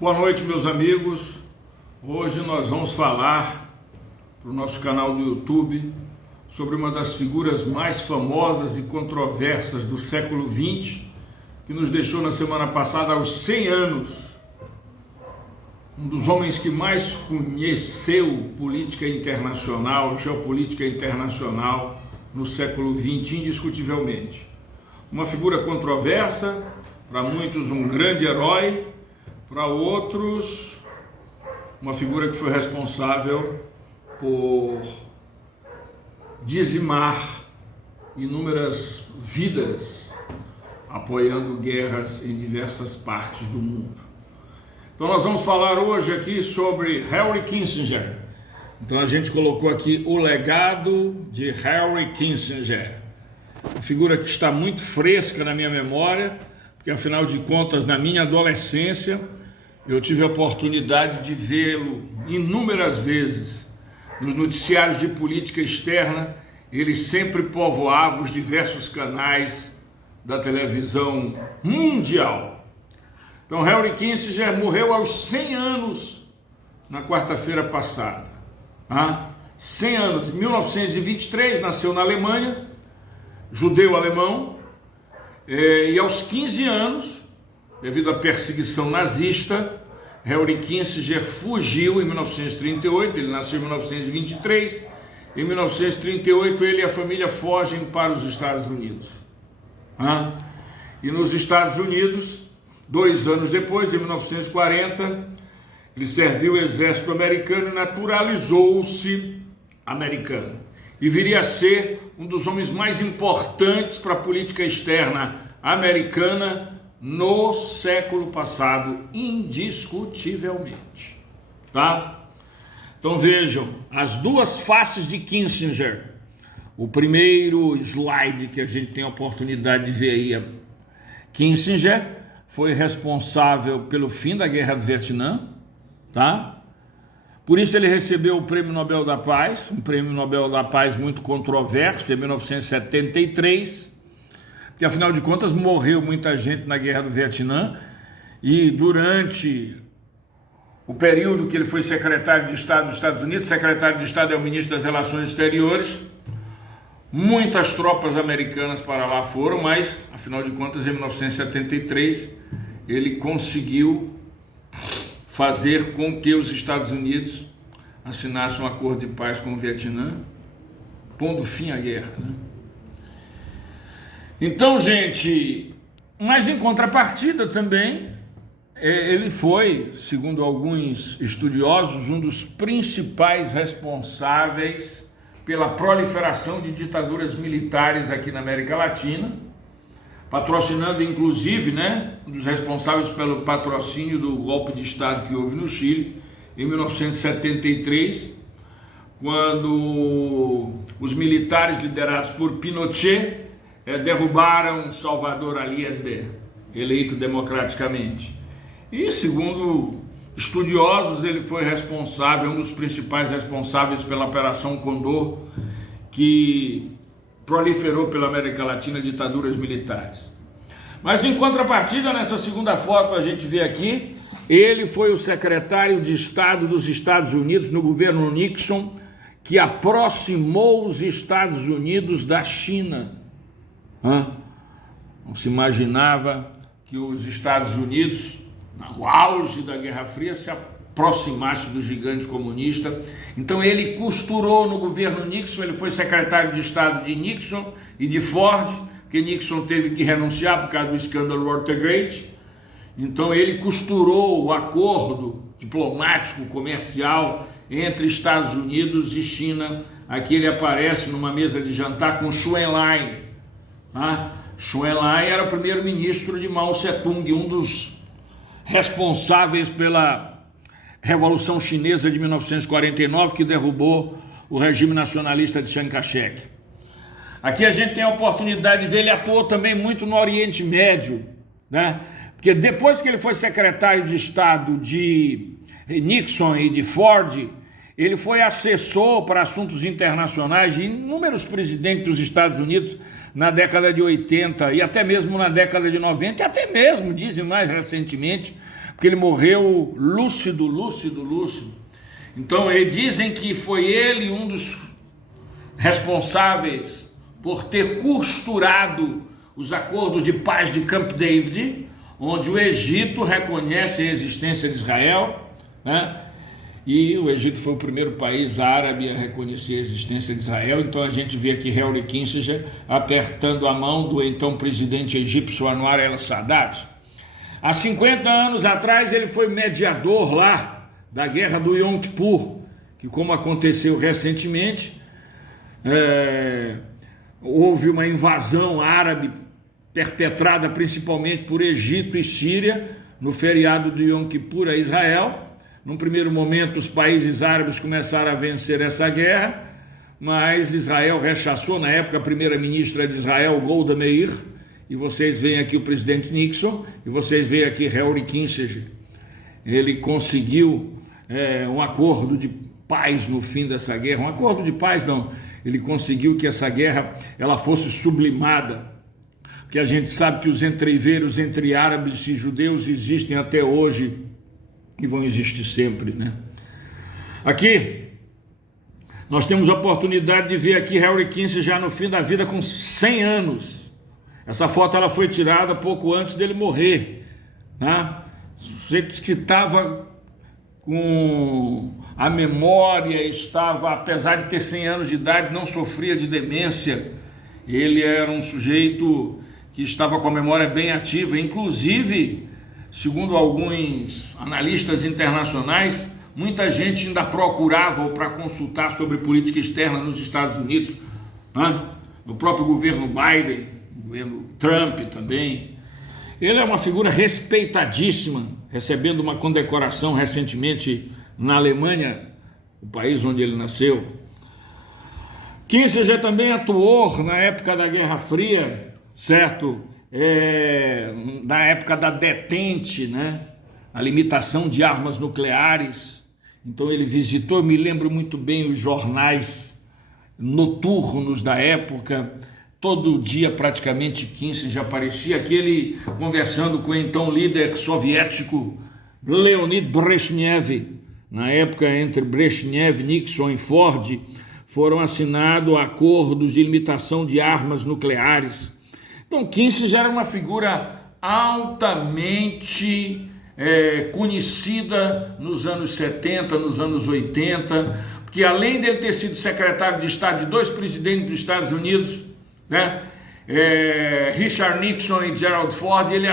Boa noite, meus amigos. Hoje nós vamos falar para o nosso canal do YouTube sobre uma das figuras mais famosas e controversas do século XX, que nos deixou na semana passada aos 100 anos. Um dos homens que mais conheceu política internacional, geopolítica internacional no século XX, indiscutivelmente. Uma figura controversa, para muitos um grande herói, para outros uma figura que foi responsável por dizimar inúmeras vidas, apoiando guerras em diversas partes do mundo. Então nós vamos falar hoje aqui sobre Henry Kissinger. Então a gente colocou aqui o legado de Henry Kissinger, uma figura que está muito fresca na minha memória, porque afinal de contas, na minha adolescência, eu tive a oportunidade de vê-lo inúmeras vezes nos noticiários de política externa. Ele sempre povoava os diversos canais da televisão mundial. Então, Henry Kissinger morreu aos 100 anos na quarta-feira passada. 100 anos, em 1923, nasceu na Alemanha, judeu alemão, e aos 15 anos, devido à perseguição nazista, Henry Kissinger fugiu em 1938, ele nasceu em 1923, em 1938 ele e a família fogem para os Estados Unidos. E nos Estados Unidos, 2 anos depois, em 1940, ele serviu o exército americano e naturalizou-se americano. E viria a ser um dos homens mais importantes para a política externa americana no século passado, indiscutivelmente. Então vejam, as duas faces de Kissinger. O primeiro slide que a gente tem a oportunidade de ver aí, Kissinger foi responsável pelo fim da Guerra do Vietnã, Por isso ele recebeu o Prêmio Nobel da Paz, um Prêmio Nobel da Paz muito controverso, em 1973, porque afinal de contas morreu muita gente na Guerra do Vietnã, e durante o período que ele foi secretário de Estado dos Estados Unidos, secretário de Estado é o ministro das Relações Exteriores, muitas tropas americanas para lá foram, mas afinal de contas em 1973 ele conseguiu fazer com que os Estados Unidos assinassem um acordo de paz com o Vietnã, pondo fim à guerra, Então, gente, mas em contrapartida também, ele foi, segundo alguns estudiosos, um dos principais responsáveis pela proliferação de ditaduras militares aqui na América Latina, patrocinando inclusive, um dos responsáveis pelo patrocínio do golpe de Estado que houve no Chile, em 1973, quando os militares liderados por Pinochet derrubaram Salvador Allende, eleito democraticamente. E segundo estudiosos, ele foi responsável, um dos principais responsáveis pela Operação Condor, que proliferou pela América Latina ditaduras militares. Mas em contrapartida, nessa segunda foto a gente vê aqui, ele foi o secretário de Estado dos Estados Unidos no governo Nixon, que aproximou os Estados Unidos da China. Não se imaginava que os Estados Unidos, no auge da Guerra Fria, se aproximasse do gigante comunista. Então ele costurou no governo Nixon, ele foi secretário de Estado de Nixon e de Ford, porque Nixon teve que renunciar por causa do escândalo Watergate. Então ele costurou o acordo diplomático, comercial entre Estados Unidos e China. Aqui ele aparece numa mesa de jantar com Zhou Enlai. Zhou Enlai era o primeiro-ministro de Mao Tse-tung, um dos responsáveis pela Revolução Chinesa de 1949, que derrubou o regime nacionalista de Chiang Kai-shek. Aqui a gente tem a oportunidade de ver, ele atuou também muito no Oriente Médio, porque depois que ele foi secretário de Estado de Nixon e de Ford, ele foi assessor para assuntos internacionais de inúmeros presidentes dos Estados Unidos na década de 80 e até mesmo na década de 90, e até mesmo, dizem mais recentemente, porque ele morreu lúcido. Então, dizem que foi ele um dos responsáveis por ter costurado os acordos de paz de Camp David, onde o Egito reconhece a existência de Israel, né? E o Egito foi o primeiro país árabe a reconhecer a existência de Israel. Então a gente vê aqui Henry Kissinger apertando a mão do então presidente egípcio Anwar el-Sadat. Há 50 anos atrás ele foi mediador lá da guerra do Yom Kippur, que, como aconteceu recentemente, houve uma invasão árabe perpetrada principalmente por Egito e Síria no feriado do Yom Kippur a Israel. Num primeiro momento, os países árabes começaram a vencer essa guerra, mas Israel rechaçou, na época, a primeira-ministra de Israel, Golda Meir, e vocês veem aqui o presidente Nixon, e vocês veem aqui Henry Kissinger. Ele conseguiu um acordo de paz no fim dessa guerra. Um acordo de paz, não. Ele conseguiu que essa guerra ela fosse sublimada, porque a gente sabe que os entreveiros entre árabes e judeus existem até hoje, e vão existir sempre, né? Aqui, nós temos a oportunidade de ver aqui Henry Kissinger já no fim da vida com 100 anos. Essa foto ela foi tirada pouco antes dele morrer, né? Sujeito que estava com a memória, estava, apesar de ter 100 anos de idade, não sofria de demência. Ele era um sujeito que estava com a memória bem ativa, inclusive, segundo alguns analistas internacionais, muita gente ainda procurava para consultar sobre política externa nos Estados Unidos, né? No próprio governo Biden, no governo Trump também. Ele é uma figura respeitadíssima, recebendo uma condecoração recentemente na Alemanha, o país onde ele nasceu. Kissinger também atuou na época da Guerra Fria, certo? Na época da detente, né? A limitação de armas nucleares. Então ele visitou, eu me lembro muito bem, os jornais noturnos da época. Todo dia praticamente Kissinger aparecia, aquele conversando com o então líder soviético Leonid Brezhnev. Na época, entre Brezhnev, Nixon e Ford, foram assinados acordos de limitação de armas nucleares. Então, Kissinger era uma figura altamente conhecida nos anos 70, nos anos 80, porque além dele ter sido secretário de Estado de dois presidentes dos Estados Unidos, né, Richard Nixon e Gerald Ford, ele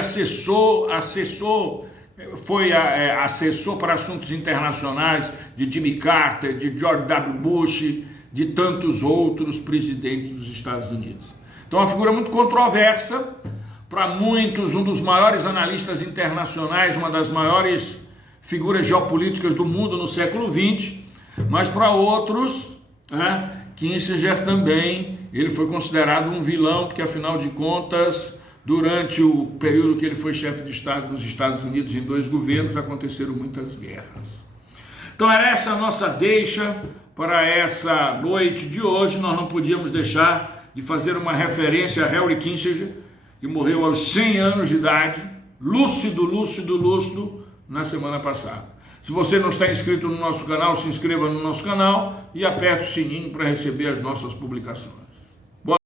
foi assessor para assuntos internacionais de Jimmy Carter, de George W. Bush, de tantos outros presidentes dos Estados Unidos. Então, uma figura muito controversa, para muitos, um dos maiores analistas internacionais, uma das maiores figuras geopolíticas do mundo no século XX, mas para outros, Kissinger também, ele foi considerado um vilão, porque afinal de contas, durante o período que ele foi chefe de Estado dos Estados Unidos em 2 governos, aconteceram muitas guerras. Então era essa a nossa deixa para essa noite de hoje. Nós não podíamos deixar de fazer uma referência a Henry Kissinger, que morreu aos 100 anos de idade, lúcido, na semana passada. Se você não está inscrito no nosso canal, se inscreva no nosso canal e aperte o sininho para receber as nossas publicações.